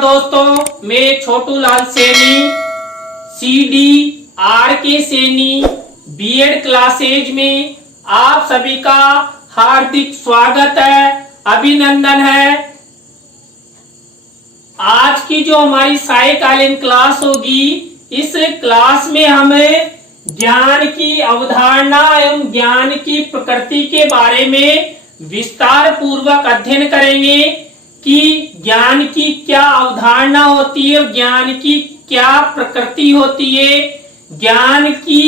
नमस्कार दोस्तों, मैं Chhotu Lal Saini CDRK Saini BEd classes में आप सभी का हार्दिक स्वागत है, अभिनंदन है। आज की जो हमारी सायकालीन क्लास होगी, इस क्लास में हमें ज्ञान की अवधारणा एवं ज्ञान की प्रकृति के बारे में विस्तार पूर्वक अध्ययन करेंगे कि ज्ञान की क्या अवधारणा होती है और ज्ञान की क्या प्रकृति होती है। ज्ञान की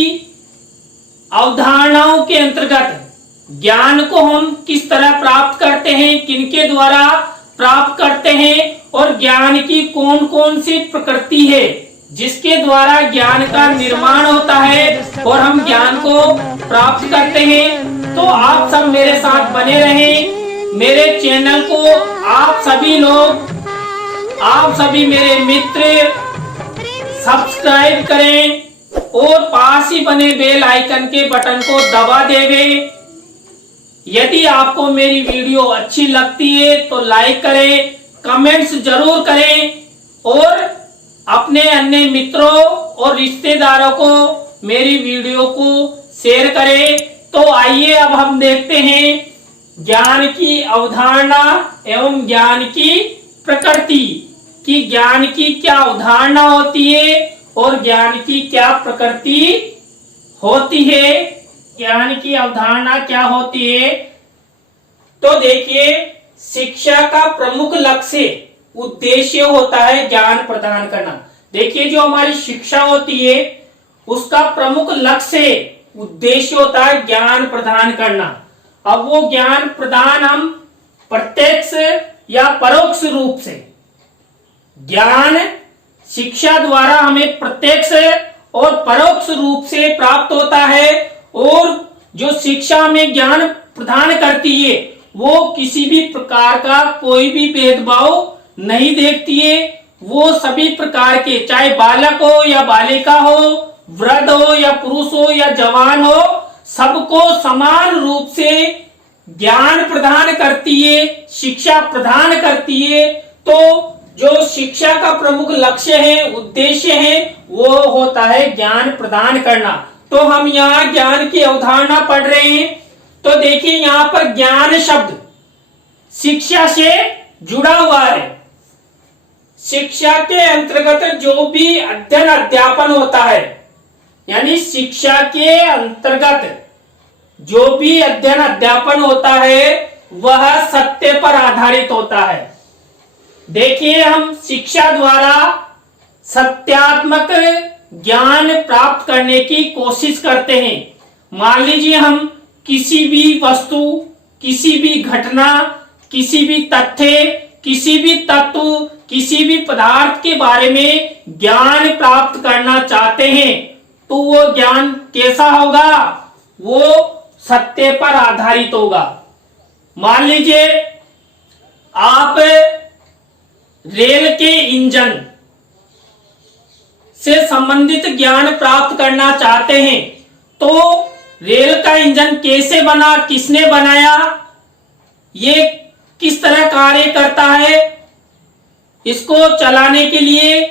अवधारणाओं के अंतर्गत ज्ञान को हम किस तरह प्राप्त करते हैं, किनके द्वारा प्राप्त करते हैं और ज्ञान की कौन कौन सी प्रकृति है जिसके द्वारा ज्ञान का निर्माण होता है और हम ज्ञान को प्राप्त करते हैं। तो आप सब मेरे साथ बने रहें। मेरे चैनल को आप सभी लोग, आप सभी मेरे मित्र सब्सक्राइब करें और पास ही बने बेल आइकन के बटन को दबा देवें। यदि आपको मेरी वीडियो अच्छी लगती है तो लाइक करें, कमेंट्स जरूर करें और अपने अन्य मित्रों और रिश्तेदारों को मेरी वीडियो को शेयर करें। तो आइए अब हम देखते हैं ज्ञान की अवधारणा एवं ज्ञान की प्रकृति कि ज्ञान की क्या अवधारणा होती है और ज्ञान की क्या प्रकृति होती है। ज्ञान की अवधारणा क्या होती है, तो देखिए, शिक्षा का प्रमुख लक्ष्य उद्देश्य होता है ज्ञान प्रदान करना। देखिए, जो हमारी शिक्षा होती है उसका प्रमुख लक्ष्य उद्देश्य होता है ज्ञान प्रदान करना। अब वो ज्ञान प्रदान हम प्रत्यक्ष या परोक्ष रूप से, ज्ञान शिक्षा द्वारा हमें प्रत्यक्ष और परोक्ष रूप से प्राप्त होता है। और जो शिक्षा हमें ज्ञान प्रदान करती है वो किसी भी प्रकार का कोई भी भेदभाव नहीं देखती है। वो सभी प्रकार के, चाहे बालक हो या बालिका हो, वृद्ध हो या पुरुष हो या जवान हो, सबको समान रूप से ज्ञान प्रदान करती है, शिक्षा प्रदान करती है। तो जो शिक्षा का प्रमुख लक्ष्य है, उद्देश्य है, वो होता है ज्ञान प्रदान करना। तो हम यहाँ ज्ञान की अवधारणा पढ़ रहे हैं। तो देखिए, यहाँ पर ज्ञान शब्द शिक्षा से जुड़ा हुआ है। शिक्षा के अंतर्गत जो भी अध्ययन अध्यापन होता है, यानी शिक्षा के अंतर्गत जो भी अध्ययन अध्यापन होता है वह सत्य पर आधारित होता है। देखिए, हम शिक्षा द्वारा सत्यात्मक ज्ञान प्राप्त करने की कोशिश करते हैं। मान लीजिए, हम किसी भी वस्तु, किसी भी घटना, किसी भी तथ्य, किसी भी तत्व, किसी भी पदार्थ के बारे में ज्ञान प्राप्त करना चाहते हैं तो वो ज्ञान कैसा होगा? वो सत्य पर आधारित होगा। मान लीजिए, आप रेल के इंजन से संबंधित ज्ञान प्राप्त करना चाहते हैं तो रेल का इंजन कैसे बना, किसने बनाया, ये किस तरह कार्य करता है, इसको चलाने के लिए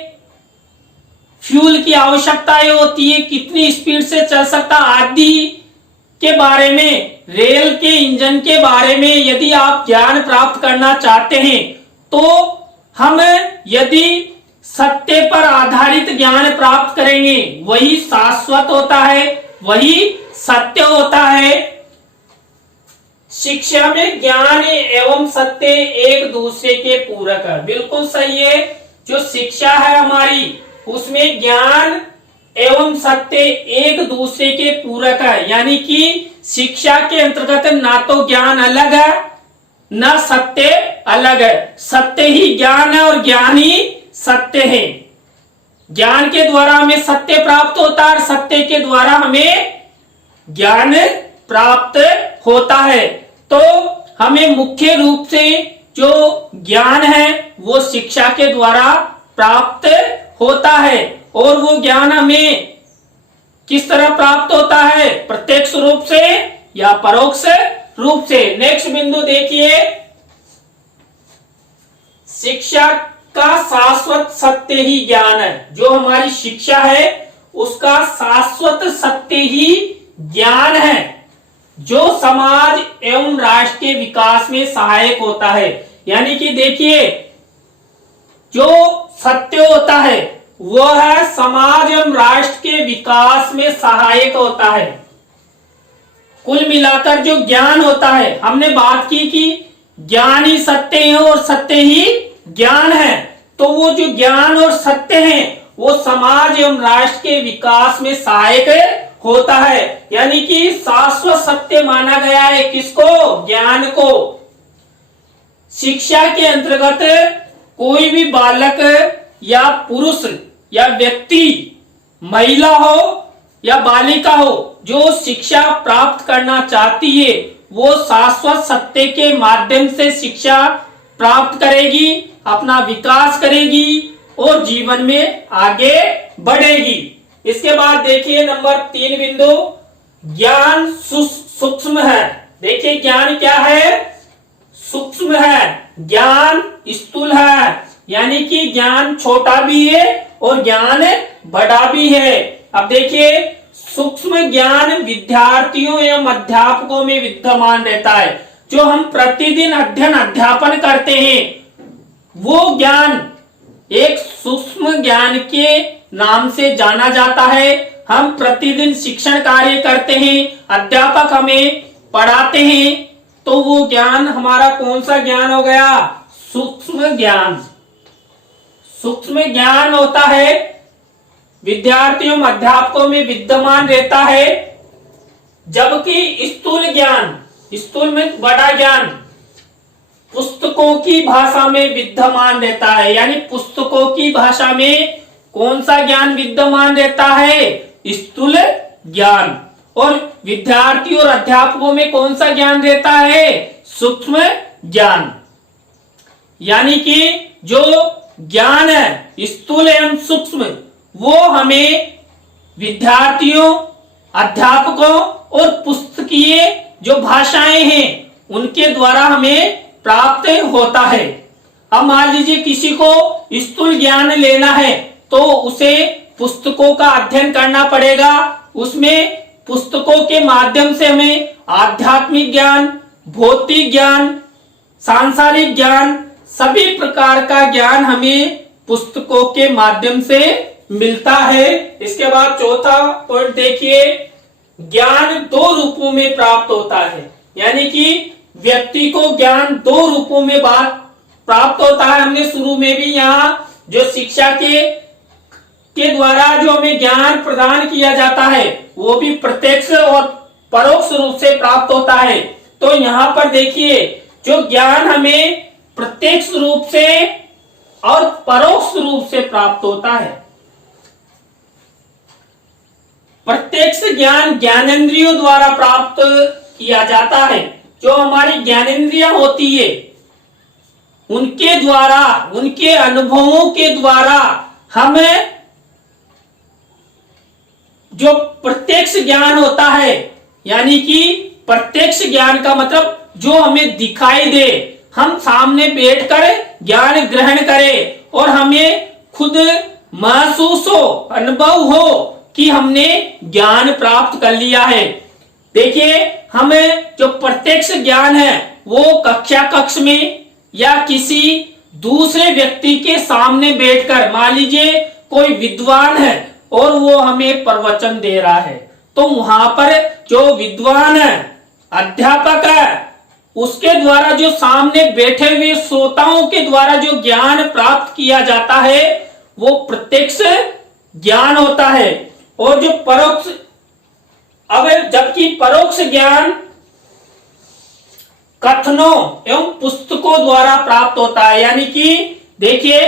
फ्यूल की आवश्यकता होती है, कितनी स्पीड से चल सकता आदि के बारे में, रेल के इंजन के बारे में यदि आप ज्ञान प्राप्त करना चाहते हैं तो हम यदि सत्य पर आधारित ज्ञान प्राप्त करेंगे वही शाश्वत होता है, वही सत्य होता है। शिक्षा में ज्ञान एवं सत्य एक दूसरे के पूरक है। बिल्कुल सही है। जो शिक्षा है हमारी, उसमें ज्ञान एवं सत्य एक दूसरे के पूरक है। यानी कि शिक्षा के अंतर्गत ना तो ज्ञान अलग है ना सत्य अलग है। सत्य ही ज्ञान है और ज्ञान ही सत्य है। ज्ञान के द्वारा हमें सत्य प्राप्त होता है और सत्य के द्वारा हमें ज्ञान प्राप्त होता है। तो हमें मुख्य रूप से जो ज्ञान है वो शिक्षा के द्वारा प्राप्त होता है। और वो ज्ञान हमें किस तरह प्राप्त होता है? प्रत्यक्ष रूप से या परोक्ष रूप से। नेक्स्ट बिंदु देखिए, शिक्षा का शाश्वत सत्य ही ज्ञान है। जो हमारी शिक्षा है उसका शाश्वत सत्य ही ज्ञान है, जो समाज एवं राष्ट्र के विकास में सहायक होता है। यानी कि देखिए, जो सत्य होता है वह है समाज एवं राष्ट्र के विकास में सहायक होता है। कुल मिलाकर जो ज्ञान होता है, हमने बात की कि ज्ञान ही सत्य है और सत्य ही ज्ञान है, तो वो जो ज्ञान और सत्य है वो समाज एवं राष्ट्र के विकास में सहायक होता है। यानी कि शाश्वत सत्य माना गया है किसको? ज्ञान को। शिक्षा के अंतर्गत कोई भी बालक या पुरुष या व्यक्ति, महिला हो या बालिका हो, जो शिक्षा प्राप्त करना चाहती है वो शाश्वत सत्य के माध्यम से शिक्षा प्राप्त करेगी, अपना विकास करेगी और जीवन में आगे बढ़ेगी। इसके बाद देखिए नंबर 3 बिंदु, ज्ञान सूक्ष्म है। देखिए ज्ञान क्या है? सूक्ष्म है। ज्ञान स्थूल है, यानी कि ज्ञान छोटा भी है और ज्ञान बड़ा भी है। अब देखिए, सूक्ष्म ज्ञान विद्यार्थियों एवं अध्यापकों में विद्यमान रहता है। जो हम प्रतिदिन अध्ययन अध्यापन करते हैं वो ज्ञान एक सूक्ष्म ज्ञान के नाम से जाना जाता है। हम प्रतिदिन शिक्षण कार्य करते हैं, अध्यापक हमें पढ़ाते हैं, तो वो ज्ञान हमारा कौन सा ज्ञान हो गया? सूक्ष्म ज्ञान। सूक्ष्म ज्ञान होता है विद्यार्थियों अध्यापकों में विद्यमान रहता है, जबकि स्थूल ज्ञान, स्थूल में बड़ा ज्ञान, पुस्तकों की भाषा में विद्यमान रहता है। यानी पुस्तकों की भाषा में कौन सा ज्ञान विद्यमान रहता है? स्थूल ज्ञान। और विद्यार्थी और अध्यापकों में कौन सा ज्ञान रहता है? सूक्ष्म ज्ञान। यानी कि जो ज्ञान है स्थूल एवं सूक्ष्म, वो हमें विद्यार्थियों, अध्यापकों और पुस्तकीय जो भाषाएं हैं उनके द्वारा हमें प्राप्त होता है। अब मान लीजिए किसी को स्थूल ज्ञान लेना है तो उसे पुस्तकों का अध्ययन करना पड़ेगा। उसमें पुस्तकों के माध्यम से हमें आध्यात्मिक ज्ञान, भौतिक ज्ञान, सांसारिक ज्ञान, सभी प्रकार का ज्ञान हमें पुस्तकों के माध्यम से मिलता है। इसके बाद चौथा पॉइंट देखिए, ज्ञान 2 रूपों में प्राप्त होता है। यानी कि व्यक्ति को ज्ञान 2 रूपों में प्राप्त होता है। हमने शुरू में भी यहाँ जो शिक्षा के द्वारा जो हमें ज्ञान प्रदान किया जाता है वो भी प्रत्यक्ष और परोक्ष रूप से प्राप्त होता है। तो यहाँ पर देखिए, जो ज्ञान हमें प्रत्यक्ष रूप से और परोक्ष रूप से प्राप्त होता है। प्रत्यक्ष ज्ञान ज्ञानेंद्रियों द्वारा प्राप्त किया जाता है। जो हमारी ज्ञानेंद्रियां होती है उनके द्वारा, उनके अनुभवों के द्वारा हमें जो प्रत्यक्ष ज्ञान होता है, यानी कि प्रत्यक्ष ज्ञान का मतलब जो हमें दिखाई दे, हम सामने बैठकर ज्ञान ग्रहण करें और हमें खुद महसूस हो, अनुभव हो कि हमने ज्ञान प्राप्त कर लिया है। देखिए, हमें जो प्रत्यक्ष ज्ञान है वो कक्षा कक्ष में या किसी दूसरे व्यक्ति के सामने बैठकर, मान लीजिए कोई विद्वान है और वो हमें प्रवचन दे रहा है, तो वहां पर जो विद्वान है, अध्यापक है, उसके द्वारा जो सामने बैठे हुए श्रोताओं के द्वारा जो ज्ञान प्राप्त किया जाता है वो प्रत्यक्ष ज्ञान होता है। और जो परोक्ष, अब जबकि परोक्ष ज्ञान कथनों एवं पुस्तकों द्वारा प्राप्त होता है। यानी कि देखिए,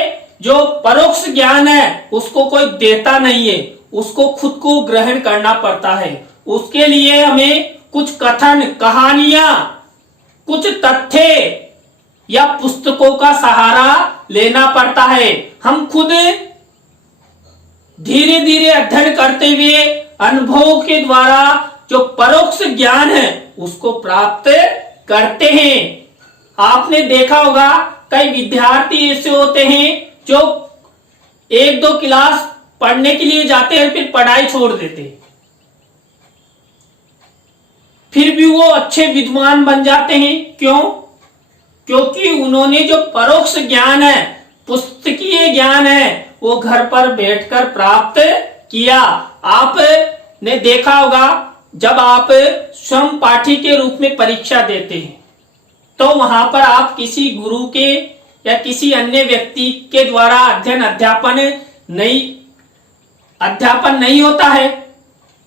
जो परोक्ष ज्ञान है उसको कोई देता नहीं है, उसको खुद को ग्रहण करना पड़ता है। उसके लिए हमें कुछ कथन, कहानियां, कुछ तथ्य या पुस्तकों का सहारा लेना पड़ता है। हम खुद धीरे धीरे अध्ययन करते हुए अनुभव के द्वारा जो परोक्ष ज्ञान है उसको प्राप्त करते हैं। आपने देखा होगा कई विद्यार्थी ऐसे होते हैं जो 1-2 क्लास पढ़ने के लिए जाते हैं फिर पढ़ाई छोड़ देते हैं, फिर भी वो अच्छे विद्वान बन जाते हैं। क्यों? क्योंकि उन्होंने जो परोक्ष ज्ञान है, पुस्तकीय ज्ञान है, वो घर पर बैठकर प्राप्त किया। आपने देखा होगा जब आप स्वयं पाठी के रूप में परीक्षा देते हैं तो वहां पर आप किसी गुरु के या किसी अन्य व्यक्ति के द्वारा अध्यापन नहीं होता है,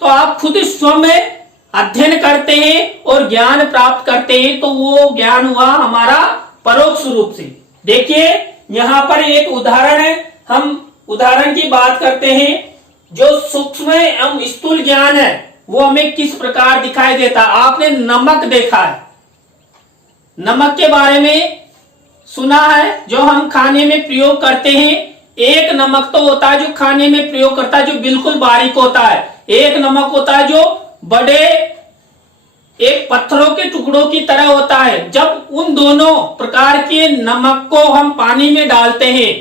तो आप खुद स्वयं अध्ययन करते हैं और ज्ञान प्राप्त करते हैं, तो वो ज्ञान हुआ हमारा परोक्ष रूप से। देखिए यहाँ पर एक उदाहरण है, हम उदाहरण की बात करते हैं। जो सूक्ष्म एवं स्थूल ज्ञान है वो हमें किस प्रकार दिखाई देता है। आपने नमक देखा है, नमक के बारे में सुना है, जो हम खाने में प्रयोग करते हैं। एक नमक तो होता है जो खाने में प्रयोग करता है, जो बिल्कुल बारीक होता है। एक नमक होता है जो बड़े एक पत्थरों के टुकड़ों की तरह होता है। जब उन दोनों प्रकार के नमक को हम पानी में डालते हैं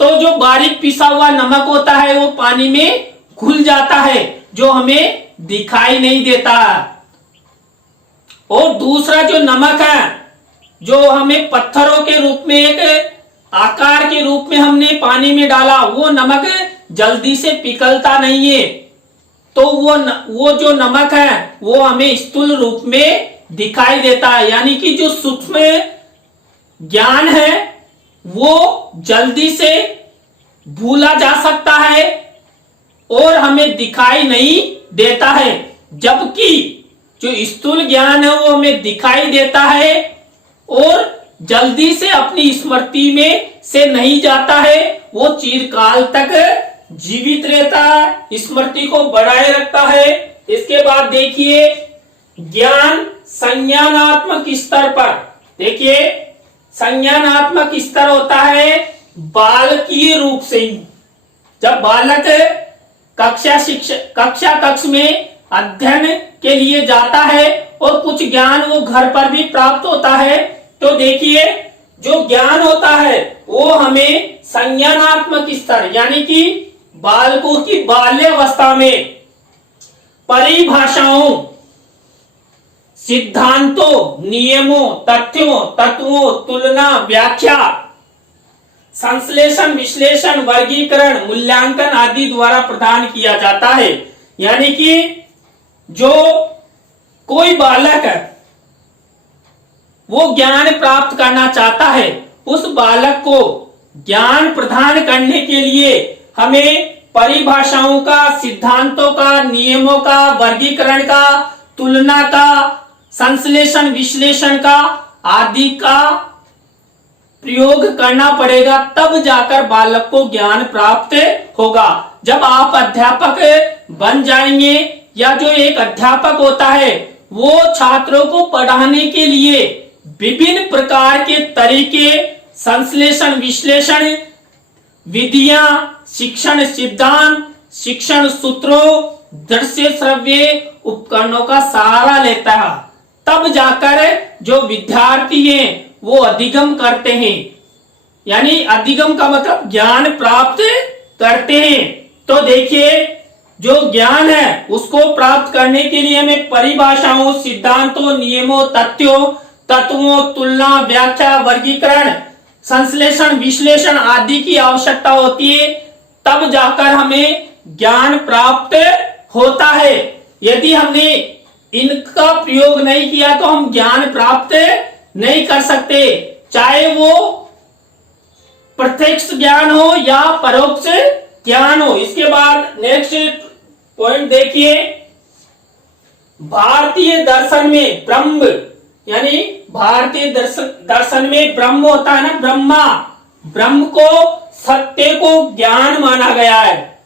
तो जो बारीक पिसा हुआ नमक होता है वो पानी में घुल जाता है, जो हमें दिखाई नहीं देता। और दूसरा जो नमक है जो हमें पत्थरों के रूप में एक आकार के रूप में हमने पानी में डाला, वो नमक जल्दी से पिघलता नहीं है, तो वो जो नमक है वो हमें स्थूल रूप में दिखाई देता है। यानी कि जो सूक्ष्म ज्ञान है वो जल्दी से भूला जा सकता है और हमें दिखाई नहीं देता है, जबकि जो स्थूल ज्ञान है वो हमें दिखाई देता है और जल्दी से अपनी स्मृति में से नहीं जाता है, वो चिरकाल तक जीवित रहता है, स्मृति को बढ़ाए रखता है। इसके बाद देखिए ज्ञान संज्ञानात्मक स्तर पर। देखिए संज्ञानात्मक स्तर होता है बालकीय रूप से। जब बालक कक्ष में अध्ययन के लिए जाता है और कुछ ज्ञान वो घर पर भी प्राप्त होता है, तो देखिए जो ज्ञान होता है वो हमें संज्ञानात्मक स्तर यानी कि बालकों की बाल्यावस्था में परिभाषाओं, सिद्धांतों, नियमों, तथ्यों, तत्वों, तुलना, व्याख्या, संश्लेषण, विश्लेषण, वर्गीकरण, मूल्यांकन आदि द्वारा प्रदान किया जाता है। यानी कि जो कोई बालक है वो ज्ञान प्राप्त करना चाहता है, उस बालक को ज्ञान प्रदान करने के लिए हमें परिभाषाओं का, सिद्धांतों का, नियमों का, वर्गीकरण का, तुलना का, संश्लेषण, विश्लेषण का आदि का प्रयोग करना पड़ेगा, तब जाकर बालक को ज्ञान प्राप्त होगा। जब आप अध्यापक बन जाएंगे या जो एक अध्यापक होता है वो छात्रों को पढ़ाने के लिए विभिन्न प्रकार के तरीके, संश्लेषण, विश्लेषण, विधियां, शिक्षण सिद्धांत, शिक्षण सूत्रों, दृश्य श्रव्य उपकरणों का सहारा लेता है, तब जाकर जो विद्यार्थी हैं वो अधिगम करते हैं। यानी अधिगम का मतलब ज्ञान प्राप्त करते हैं। तो देखिए जो ज्ञान है उसको प्राप्त करने के लिए हमें परिभाषाओं, सिद्धांतों, नियमों, तथ्यों, तत्वों, तुलना, व्याख्या, वर्गीकरण, संश्लेषण, विश्लेषण आदि की आवश्यकता होती है, तब जाकर हमें ज्ञान प्राप्त होता है। यदि हमने इनका प्रयोग नहीं किया तो हम ज्ञान प्राप्त नहीं कर सकते, चाहे वो प्रत्यक्ष ज्ञान हो या परोक्ष ज्ञान हो। इसके बाद नेक्स्ट पॉइंट देखिए, भारतीय दर्शन में ब्रह्म यानी भारतीय दर्शन में ब्रह्म होता है ना, ब्रह्म को सत्य को ज्ञान माना गया है।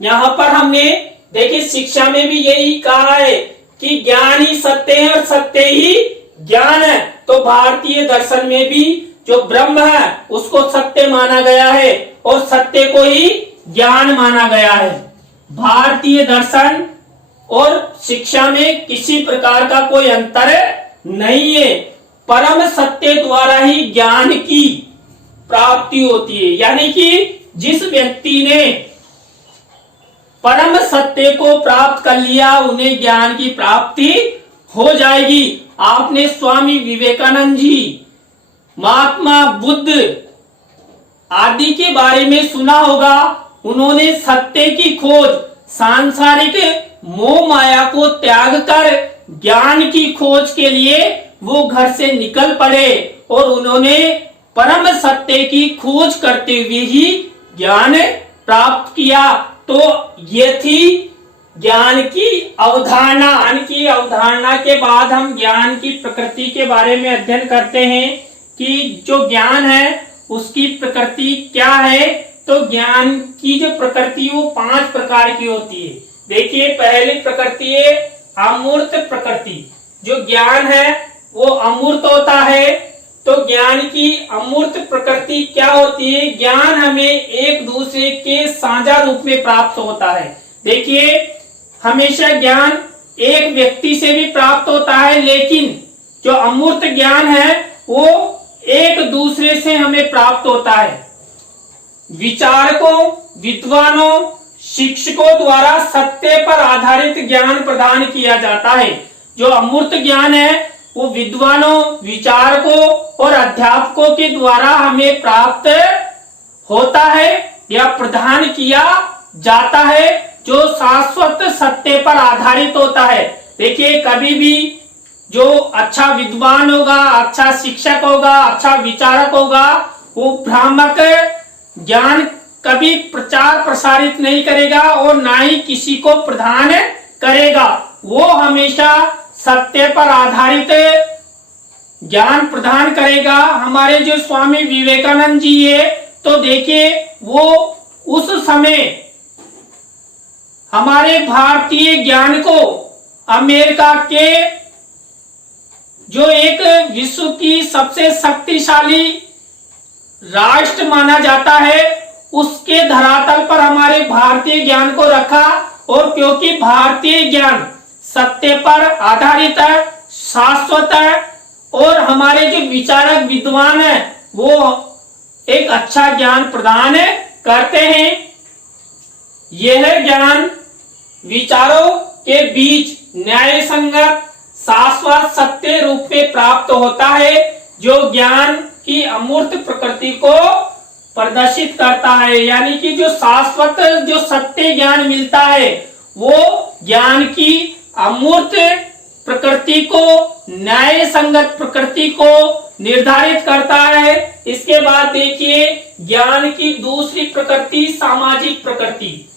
यहां पर हमने देखिए शिक्षा में भी यही कहा है कि ज्ञान ही सत्य है और सत्य ही ज्ञान है। तो भारतीय दर्शन में भी जो ब्रह्म है उसको सत्य माना गया है और सत्य को ही ज्ञान माना गया है। भारतीय दर्शन और शिक्षा में किसी प्रकार का कोई अंतर नहीं है। परम सत्य द्वारा ही ज्ञान की प्राप्ति होती है। यानी कि जिस व्यक्ति ने परम सत्य को प्राप्त कर लिया उन्हें ज्ञान की प्राप्ति हो जाएगी। आपने स्वामी विवेकानंद जी, महात्मा बुद्ध आदि के बारे में सुना होगा। उन्होंने सत्य की खोज, सांसारिक मोह माया को त्याग कर ज्ञान की खोज के लिए वो घर से निकल पड़े और उन्होंने परम सत्य की खोज करते हुए ही ज्ञान प्राप्त किया। तो ये थी ज्ञान की अवधारणा। ज्ञान की अवधारणा के बाद हम ज्ञान की प्रकृति के बारे में अध्ययन करते हैं कि जो ज्ञान है उसकी प्रकृति क्या है। तो ज्ञान की जो प्रकृति वो 5 प्रकार की होती है। देखिए, पहली प्रकृति है अमूर्त प्रकृति। जो ज्ञान है वो अमूर्त होता है। तो ज्ञान की अमूर्त प्रकृति क्या होती है? ज्ञान हमें एक दूसरे के साझा रूप में प्राप्त होता है। देखिए, हमेशा ज्ञान एक व्यक्ति से भी प्राप्त होता है, लेकिन जो अमूर्त ज्ञान है वो एक दूसरे से हमें प्राप्त होता है। विचारकों, विद्वानों, शिक्षकों द्वारा सत्य पर आधारित ज्ञान प्रदान किया जाता है। जो अमूर्त ज्ञान है वो विद्वानों, विचारकों और अध्यापकों के द्वारा हमें प्राप्त होता है या प्रदान किया जाता है, जो शाश्वत सत्य पर आधारित होता है। देखिए, कभी भी जो अच्छा विद्वान होगा, अच्छा शिक्षक होगा, अच्छा विचारक होगा, वो भ्रामक ज्ञान कभी प्रचार प्रसारित नहीं करेगा और ना ही किसी को प्रदान करेगा। वो हमेशा सत्य पर आधारित ज्ञान प्रदान करेगा। हमारे जो स्वामी विवेकानंद जी है, तो देखिए वो उस समय हमारे भारतीय ज्ञान को अमेरिका के जो एक विश्व की सबसे शक्तिशाली राष्ट्र माना जाता है, उसके धरातल पर हमारे भारतीय ज्ञान को रखा। और क्योंकि भारतीय ज्ञान सत्य पर आधारित है, शाश्वत है और हमारे जो विचारक विद्वान है वो एक अच्छा ज्ञान प्रदान करते हैं। यह ज्ञान विचारों के बीच न्याय संगत शाश्वत सत्य रूप में प्राप्त होता है, जो ज्ञान की अमूर्त प्रकृति को प्रदर्शित करता है। यानी कि जो शाश्वत जो सत्य ज्ञान मिलता है वो ज्ञान की अमूर्त प्रकृति को, न्याय संगत प्रकृति को निर्धारित करता है। इसके बाद देखिए, ज्ञान की दूसरी प्रकृति सामाजिक प्रकृति।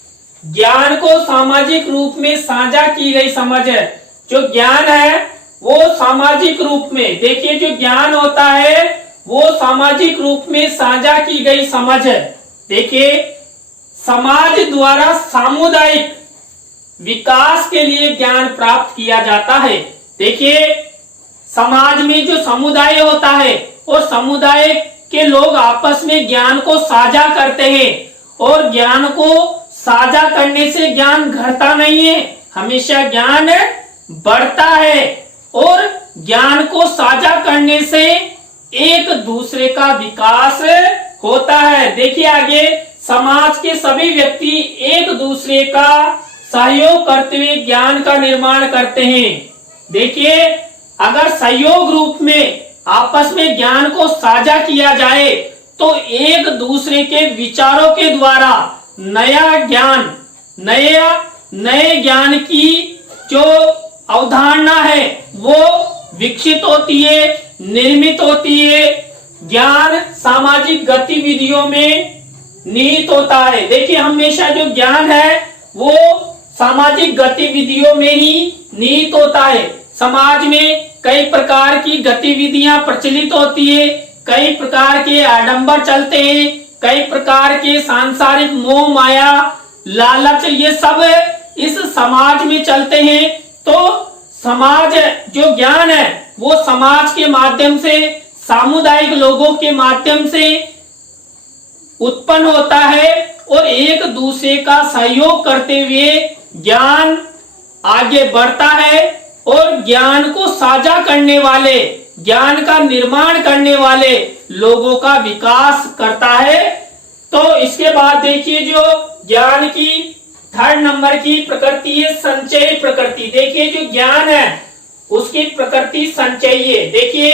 ज्ञान को सामाजिक रूप में साझा की गई समझ है। जो ज्ञान है वो सामाजिक रूप में, देखिए जो ज्ञान होता है वो सामाजिक रूप में साझा की गई समझ है। देखिए, समाज द्वारा सामुदायिक विकास के लिए ज्ञान प्राप्त किया जाता है। देखिए, समाज में जो समुदाय होता है और समुदाय के लोग आपस में ज्ञान को साझा करते हैं और ज्ञान को साझा करने से ज्ञान घटता नहीं है, हमेशा ज्ञान बढ़ता है। और ज्ञान को साझा करने से एक दूसरे का विकास होता है। देखिए आगे, समाज के सभी व्यक्ति एक दूसरे का सहयोग करते हुए ज्ञान का निर्माण करते हैं। देखिए, अगर सहयोग रूप में आपस में ज्ञान को साझा किया जाए तो एक दूसरे के विचारों के द्वारा नए ज्ञान की जो अवधारणा है वो विकसित होती है, निर्मित होती है। ज्ञान सामाजिक गतिविधियों में निहित होता है। देखिए, हमेशा जो ज्ञान है वो सामाजिक गतिविधियों में ही निहित होता है। समाज में कई प्रकार की गतिविधियां प्रचलित होती है, कई प्रकार के आडंबर चलते हैं, कई प्रकार के सांसारिक मोह माया लालच, ये सब इस समाज में चलते हैं। तो समाज जो ज्ञान है वो समाज के माध्यम से, सामुदायिक लोगों के माध्यम से उत्पन्न होता है और एक दूसरे का सहयोग करते हुए ज्ञान आगे बढ़ता है। और ज्ञान को साझा करने वाले ज्ञान का निर्माण करने वाले लोगों का विकास करता है। तो इसके बाद देखिए जो ज्ञान की 3rd नंबर की प्रकृति है संचय प्रकृति। देखिए जो ज्ञान है उसकी प्रकृति संचयी है। देखिए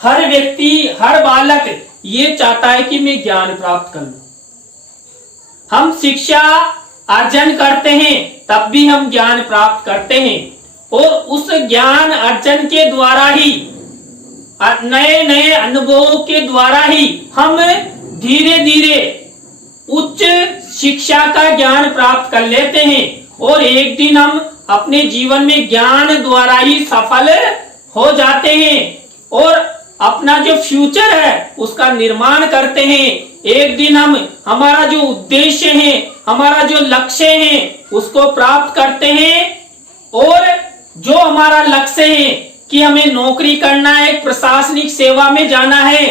हर व्यक्ति, हर बालक ये चाहता है कि मैं ज्ञान प्राप्त कर लूं। हम शिक्षा अर्जन करते हैं तब भी हम ज्ञान प्राप्त करते हैं और उस ज्ञान अर्जन के द्वारा ही, नए नए अनुभवों के द्वारा ही हम धीरे धीरे उच्च शिक्षा का ज्ञान प्राप्त कर लेते हैं और एक दिन हम अपने जीवन में ज्ञान द्वारा ही सफल हो जाते हैं और अपना जो फ्यूचर है उसका निर्माण करते हैं। एक दिन हम हमारा जो उद्देश्य है, हमारा जो लक्ष्य है उसको प्राप्त करते हैं और जो हमारा लक्ष्य है कि हमें नौकरी करना है, प्रशासनिक सेवा में जाना है,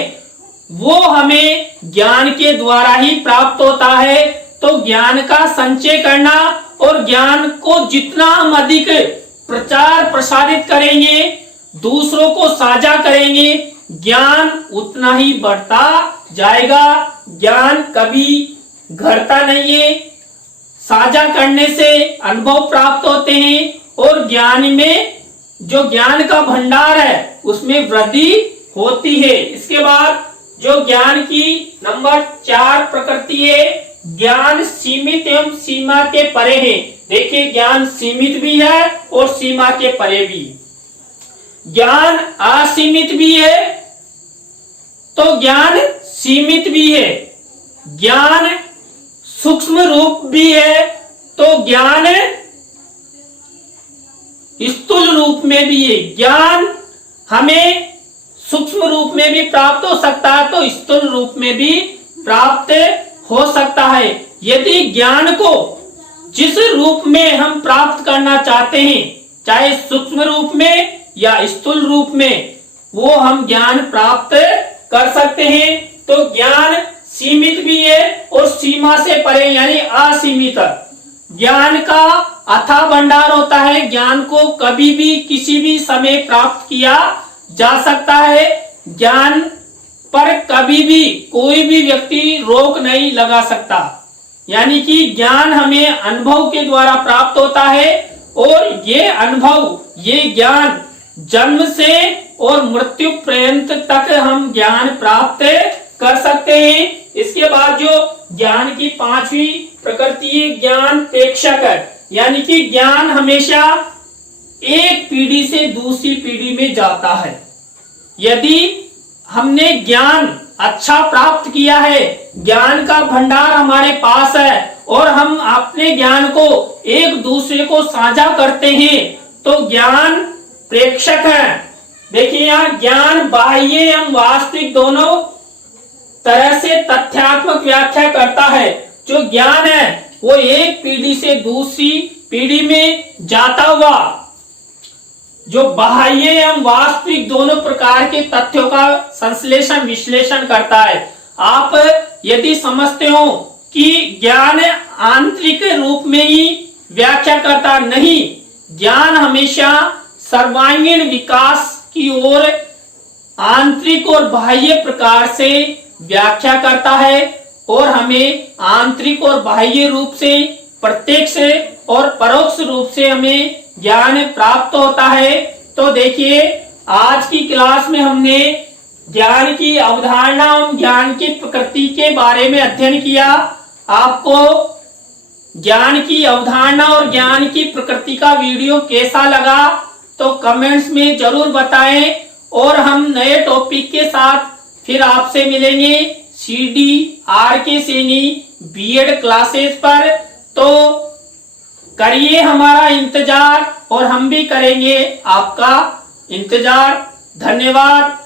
वो हमें ज्ञान के द्वारा ही प्राप्त होता है। तो ज्ञान का संचय करना और ज्ञान को जितना हम अधिक प्रचार प्रसारित करेंगे, दूसरों को साझा करेंगे, ज्ञान उतना ही बढ़ता जाएगा। ज्ञान कभी घटता नहीं है, साझा करने से अनुभव प्राप्त होते हैं और ज्ञान में जो ज्ञान का भंडार है उसमें वृद्धि होती है। इसके बाद जो ज्ञान की नंबर 4 प्रकृति है, ज्ञान सीमित एवं सीमा के परे है। देखिए ज्ञान सीमित भी है और सीमा के परे भी। ज्ञान असीमित भी है तो ज्ञान सीमित भी है। ज्ञान सूक्ष्म रूप भी है तो ज्ञान स्थूल रूप में भी है। ज्ञान हमें सूक्ष्म रूप में भी प्राप्त हो सकता है तो स्थूल रूप में भी प्राप्त हो सकता है। यदि ज्ञान को जिस रूप में हम प्राप्त करना चाहते हैं, चाहे सूक्ष्म रूप में या स्थूल रूप में, वो हम ज्ञान प्राप्त कर सकते हैं। तो ज्ञान सीमित भी है और सीमा से परे यानी असीमित। ज्ञान का अथाह भंडार होता है। ज्ञान को कभी भी किसी भी समय प्राप्त किया जा सकता है। ज्ञान पर कभी भी कोई भी व्यक्ति रोक नहीं लगा सकता। यानी कि ज्ञान हमें अनुभव के द्वारा प्राप्त होता है और ये अनुभव, ये ज्ञान जन्म से और मृत्यु पर्यंत तक हम ज्ञान प्राप्त कर सकते हैं। इसके बाद जो ज्ञान की 5वीं प्रकृति है ज्ञान प्रेक्षक है। यानी कि ज्ञान हमेशा एक पीढ़ी से दूसरी पीढ़ी में जाता है। यदि हमने ज्ञान अच्छा प्राप्त किया है, ज्ञान का भंडार हमारे पास है और हम अपने ज्ञान को एक दूसरे को साझा करते हैं तो ज्ञान प्रेक्षक है। देखिए यहाँ ज्ञान बाह्य एवं वास्तविक दोनों तरह से तथ्यात्मक व्याख्या करता है। जो ज्ञान है वो एक पीढ़ी से दूसरी पीढ़ी में जाता हुआ जो बाह्य एवं वास्तविक दोनों प्रकार के तथ्यों का संश्लेषण विश्लेषण करता है। आप यदि समझते हो कि ज्ञान आंतरिक रूप में ही व्याख्या करता नहीं, ज्ञान हमेशा सर्वांगीण विकास की ओर आंतरिक और बाह्य प्रकार से व्याख्या करता है और हमें आंतरिक और बाह्य रूप से प्रत्यक्ष और परोक्ष रूप से हमें ज्ञान प्राप्त होता है। तो देखिए आज की क्लास में हमने ज्ञान की अवधारणा और ज्ञान की प्रकृति के बारे में अध्ययन किया। आपको ज्ञान की अवधारणा और ज्ञान की प्रकृति का वीडियो कैसा लगा तो कमेंट्स में जरूर बताएं और हम नए टॉपिक के साथ फिर आपसे मिलेंगे CDRK सैनी बीएड क्लासेस पर। तो करिए हमारा इंतजार और हम भी करेंगे आपका इंतजार। धन्यवाद।